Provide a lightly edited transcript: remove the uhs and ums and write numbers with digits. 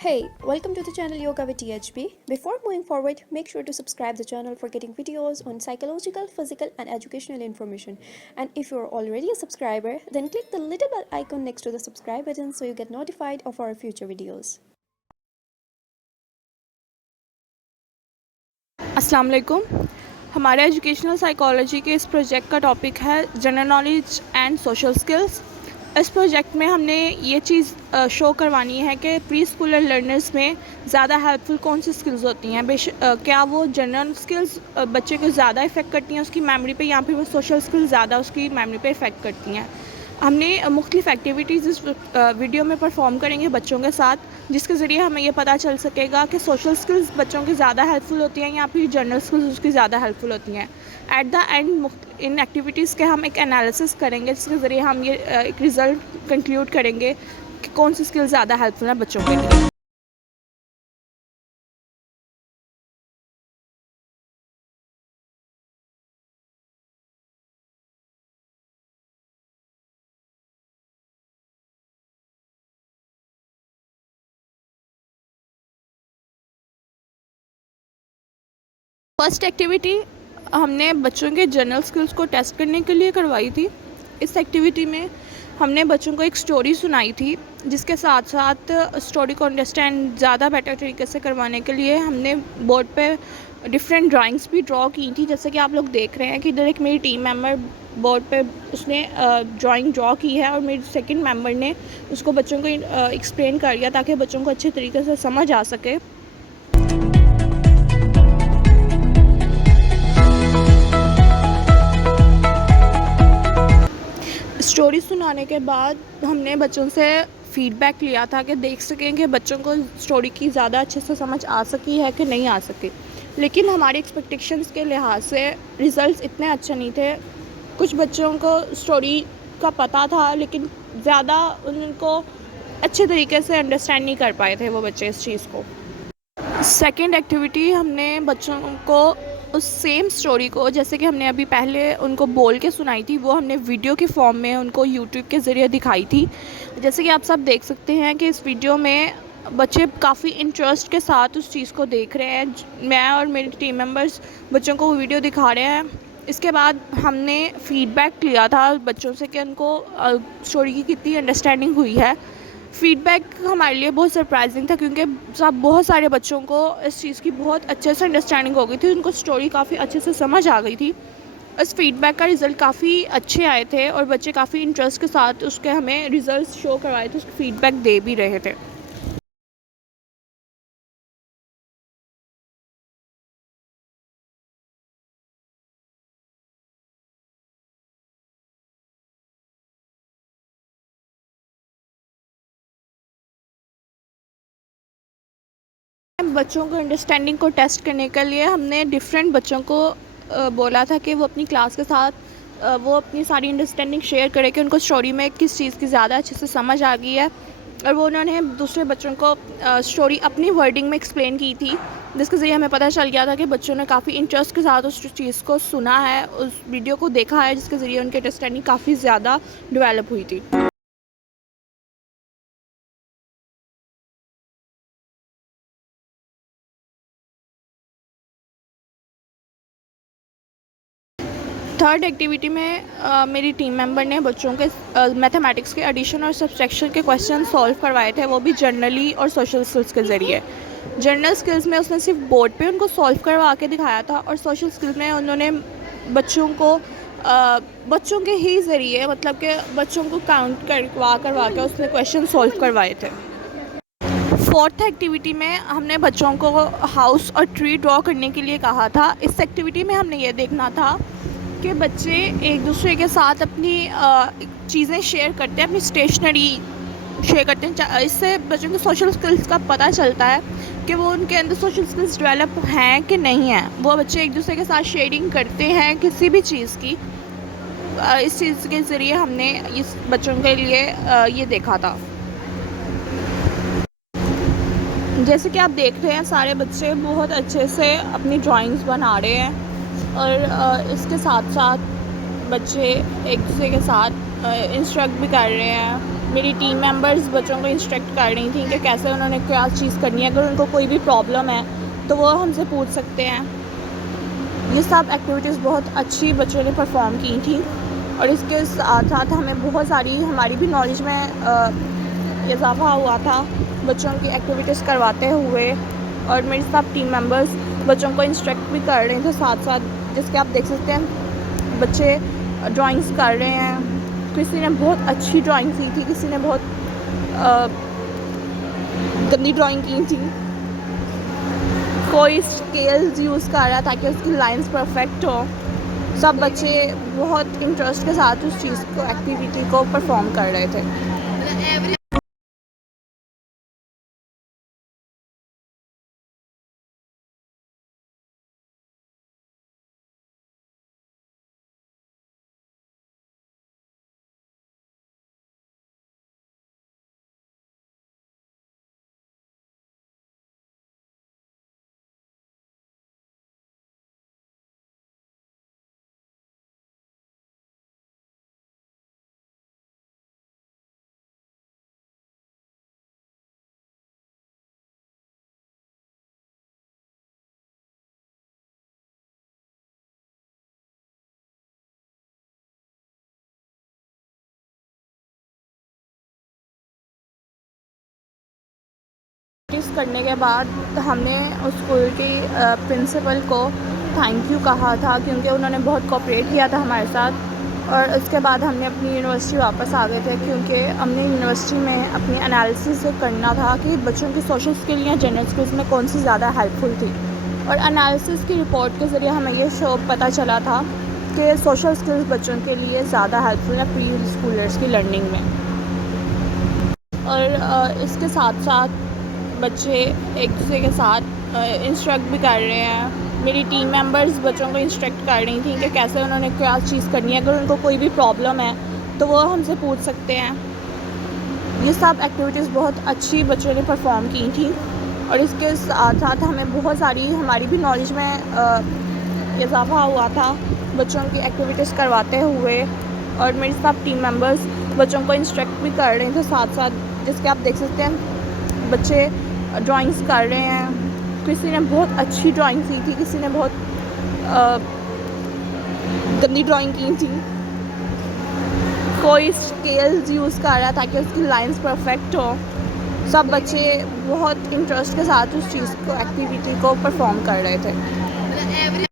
Hey, welcome to the channel Yoga with THB. Before moving forward, make sure to subscribe the channel for getting videos on psychological, physical and educational information. And if you're already a subscriber, then click the little bell icon next to the subscribe button so you get notified of our future videos. अस्सलाम वालेकुम। हमारे educational psychology के इस project का topic है general knowledge and social skills. इस project में हमने ये चीज़ शो करवानी है कि प्री स्कूलर लर्नर्स में ज़्यादा हेल्पफुल कौन सी स्किल्स होती हैं। क्या वो जनरल स्किल्स बच्चे को ज़्यादा इफ़ेक्ट करती हैं उसकी मेमोरी पे, या फिर वो सोशल स्किल्स ज़्यादा उसकी मेमोरी पे इफ़ेक्ट करती हैं। हमने मुख्तलिफ़ एक्टिविटीज़ इस वीडियो में परफॉर्म करेंगे बच्चों के साथ, जिसके ज़रिए हमें ये पता चल सकेगा कि सोशल स्किल्स बच्चों की ज़्यादा हेल्पफुल होती हैं या फिर जनरल स्किल्स उसकी ज़्यादा हेल्पफुल होती हैं। At the and in activities के हम एक एनालिसिस करेंगे, जिसके ज़रिए हम ये एक रिज़ल्ट कंक्लूड करेंगे कि कौन सी स्किल ज़्यादा हेल्पफुल है बच्चों के लिए। फर्स्ट एक्टिविटी हमने बच्चों के जनरल स्किल्स को टेस्ट करने के लिए करवाई थी। इस एक्टिविटी में हमने बच्चों को एक स्टोरी सुनाई थी, जिसके साथ साथ स्टोरी को अंडरस्टैंड ज़्यादा बेटर तरीके से करवाने के लिए हमने बोर्ड पे डिफरेंट ड्राइंग्स भी ड्रॉ की थी। जैसे कि आप लोग देख रहे हैं कि इधर एक मेरी टीम मेंबर बोर्ड पे उसने ड्राइंग ड्रॉ की है और मेरी सेकंड मेंबर ने उसको बच्चों को एक्सप्लेन कर दिया ताकि बच्चों को अच्छे तरीके से समझ आ सके। स्टोरी सुनाने के बाद हमने बच्चों से फ़ीडबैक लिया था कि देख सकें कि बच्चों को स्टोरी की ज़्यादा अच्छे से समझ आ सकी है कि नहीं आ सकी। लेकिन हमारी एक्सपेक्टेशंस के लिहाज से रिज़ल्ट्स इतने अच्छे नहीं थे। कुछ बच्चों को स्टोरी का पता था, लेकिन ज़्यादा उनको अच्छे तरीके से अंडरस्टैंड नहीं कर पाए थे वो बच्चे इस चीज़ को। सेकेंड एक्टिविटी हमने बच्चों को उस सेम स्टोरी को, जैसे कि हमने अभी पहले उनको बोल के सुनाई थी, वो हमने वीडियो के फॉर्म में उनको यूट्यूब के ज़रिए दिखाई थी। जैसे कि आप सब देख सकते हैं कि इस वीडियो में बच्चे काफ़ी इंटरेस्ट के साथ उस चीज़ को देख रहे हैं। मैं और मेरे टीम मेंबर्स बच्चों को वो वीडियो दिखा रहे हैं। इसके बाद हमने फ़ीडबैक लिया था बच्चों से कि उनको स्टोरी की कितनी अंडरस्टैंडिंग हुई है। फ़ीडबैक हमारे लिए बहुत सरप्राइजिंग था, क्योंकि सब बहुत सारे बच्चों को इस चीज़ की बहुत अच्छे से अंडरस्टैंडिंग हो गई थी, उनको स्टोरी काफ़ी अच्छे से समझ आ गई थी। इस फ़ीडबैक का रिज़ल्ट काफ़ी अच्छे आए थे और बच्चे काफ़ी इंटरेस्ट के साथ उसके हमें रिज़ल्ट शो करवाए थे, उसके फ़ीडबैक दे भी रहे थे। बच्चों को अंडरस्टैंडिंग को टेस्ट करने के लिए हमने डिफरेंट बच्चों को बोला था कि वो अपनी क्लास के साथ वो अपनी सारी अंडरस्टैंडिंग शेयर करें कि उनको स्टोरी में किस चीज़ की ज़्यादा अच्छे से समझ आ गई है। और वो उन्होंने दूसरे बच्चों को स्टोरी अपनी वर्डिंग में एक्सप्लेन की थी, जिसके ज़रिए हमें पता चल गया था कि बच्चों ने काफ़ी इंटरेस्ट के साथ उस चीज़ को सुना है, उस वीडियो को देखा है, जिसके ज़रिए उनकी अंडरस्टैंडिंग काफ़ी ज़्यादा डेवलप हुई थी। थर्ड एक्टिविटी में मेरी टीम मेंबर ने बच्चों के मैथमेटिक्स के एडिशन और सब्सट्रैक्शन के क्वेश्चन सॉल्व करवाए थे, वो भी जनरली और सोशल स्किल्स के ज़रिए। जनरल स्किल्स में उसने सिर्फ बोर्ड पे उनको सॉल्व करवा के दिखाया था, और सोशल स्किल्स में उन्होंने बच्चों को बच्चों के ही ज़रिए, मतलब कि बच्चों को काउंट करवा करवा के उसने क्वेश्चन सॉल्व करवाए थे। फोर्थ एक्टिविटी में हमने बच्चों को हाउस और ट्री ड्रॉ करने के लिए कहा था। इस एक्टिविटी में हमने ये देखना था कि बच्चे एक दूसरे के साथ अपनी चीज़ें शेयर करते हैं, अपनी स्टेशनरी शेयर करते हैं। इससे बच्चों के सोशल स्किल्स का पता चलता है कि वो उनके अंदर सोशल स्किल्स डेवलप हैं कि नहीं हैं। वो बच्चे एक दूसरे के साथ शेयरिंग करते हैं किसी भी चीज़ की। इस चीज़ के ज़रिए हमने इस बच्चों के लिए ये देखा था। जैसे कि आप देख रहे हैं, सारे बच्चे बहुत अच्छे से अपनी ड्राइंग्स बना रहे हैं, और इसके साथ साथ बच्चे एक दूसरे के साथ इंस्ट्रक्ट भी कर रहे हैं। मेरी टीम मेंबर्स बच्चों को इंस्ट्रक्ट कर रही थी कि कैसे उन्होंने क्या चीज़ करनी है। अगर उनको कोई भी प्रॉब्लम है तो वो हमसे पूछ सकते हैं। ये सब एक्टिविटीज़ बहुत अच्छी बच्चों ने परफॉर्म की थी और इसके साथ साथ हमें बहुत सारी हमारी भी नॉलेज में इजाफा हुआ था बच्चों की एक्टिविटीज़ करवाते हुए। और मेरे सब टीम मेंबर्स बच्चों को इंस्ट्रक्ट भी कर रहे थे साथ साथ, जिसके आप देख सकते हैं बच्चे ड्राइंग्स कर रहे हैं। किसी ने बहुत अच्छी ड्राइंग की थी, किसी ने बहुत गंदी ड्राइंग की थी। कोई स्केल्स यूज़ कर रहा था ताकि उसकी लाइंस परफेक्ट हो। सब बच्चे बहुत इंटरेस्ट के साथ उस चीज़ को एक्टिविटी को परफॉर्म कर रहे थे। करने के बाद हमने उस स्कूल की प्रिंसिपल को थैंक यू कहा था, क्योंकि उन्होंने बहुत कोऑपरेट किया था हमारे साथ। और उसके बाद हमने अपनी यूनिवर्सिटी वापस आ गए थे, क्योंकि हमने यूनिवर्सिटी में अपनी एनालिसिस करना था कि बच्चों की सोशल स्किल या जनरल स्किल्स में कौन सी ज़्यादा हेल्पफुल थी। और एनालिसिस की रिपोर्ट के ज़रिए हमें ये पता चला था कि सोशल स्किल्स बच्चों के लिए ज़्यादा हेल्पफुल है प्री स्कूलर्स की लर्निंग में। और इसके साथ साथ बच्चे एक दूसरे के साथ इंस्ट्रक्ट भी कर रहे हैं। मेरी टीम मेंबर्स बच्चों को इंस्ट्रक्ट कर रही थी कि कैसे उन्होंने क्या चीज़ करनी है। अगर उनको कोई भी प्रॉब्लम है तो वो हमसे पूछ सकते हैं। ये सब एक्टिविटीज़ बहुत अच्छी बच्चों ने परफॉर्म की थी और इसके साथ साथ हमें बहुत सारी हमारी भी नॉलेज में इजाफा हुआ था बच्चों की एक्टिविटीज़ करवाते हुए। और मेरे सब टीम मेंबर्स बच्चों को इंस्ट्रक्ट भी कर रहे थे साथ साथ, जिसके आप देख सकते हैं बच्चे ड्राइंग्स कर रहे हैं। किसी ने बहुत अच्छी ड्राइंग की थी, किसी ने बहुत गंदी ड्राइंग की थी। कोई स्केल्स यूज़ कर रहा था ताकि उसकी लाइंस परफेक्ट हो। सब बच्चे बहुत इंटरेस्ट के साथ उस चीज़ को एक्टिविटी को परफॉर्म कर रहे थे।